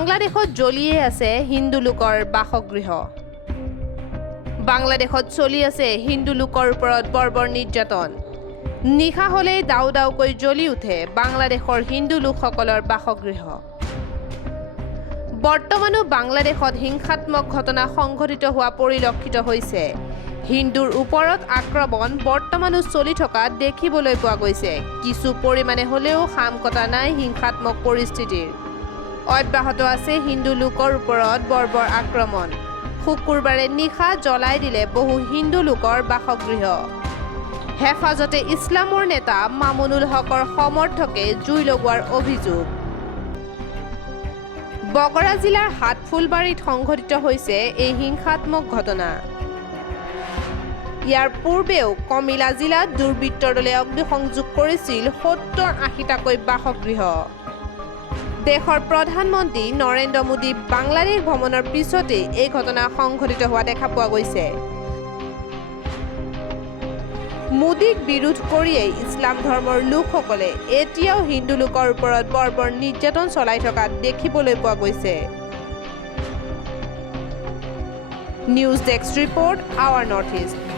বাংলাদেশত জ্বলিয়ে আছে হিন্দু লোকৰ বাসগৃহ। বাংলাদেশত চলি আছে হিন্দু লোকৰ ওপৰত বৰ্বৰ নিৰ্যাতন। নিশা হ'লেই দাউ দাউকৈ জ্বলি উঠে বাংলাদেশৰ হিন্দু লোকসকলৰ বাসগৃহ। বৰ্তমানো বাংলাদেশত হিংসাত্মক ঘটনা সংঘটিত হোৱা পৰিলক্ষিত হৈছে। হিন্দুৰ ওপৰত আক্ৰমণ বৰ্তমানো চলি থকা দেখিবলৈ পোৱা গৈছে। কিছু পৰিমাণে হ'লেও খাম কটা নাই হিংসাত্মক পৰিস্থিতিৰ। অব্যাহত আছে হিন্দু লোকৰ ওপৰত বৰ্বৰ আক্ৰমণ। শুকুৰবাৰে নিশা জ্বলাই দিলে বহু হিন্দু লোকৰ বাসগৃহ। হেফাজতে ইছলামৰ নেতা মামুনুল হকৰ সমৰ্থকে জুই লগোৱাৰ অভিযোগ। বগৰা জিলাৰ হাটফুলবাৰীত সংঘটিত হৈছে এই হিংসাত্মক ঘটনা। ইয়াৰ পূৰ্বেও কমিলা জিলাত দুৰ্বৃত্তৰ দলে অগ্নিসংযোগ কৰিছিল ৭০-৮০টাকৈ বাসগৃহ। দেশৰ প্ৰধানমন্ত্ৰী নৰেন্দ্ৰ মোদী বাংলাদেশ ভ্ৰমণৰ পিছতে এই ঘটনা সংঘটিত হোৱা দেখা পোৱা গৈছে। মোদীক বিৰোধ কৰিয়েই ইছলাম ধৰ্মৰ লোকসকলে এতিয়াও হিন্দু লোকৰ ওপৰত বৰ্বৰ নিৰ্যাতন চলাই থকা দেখিবলৈ পোৱা গৈছে। News desk report our North east.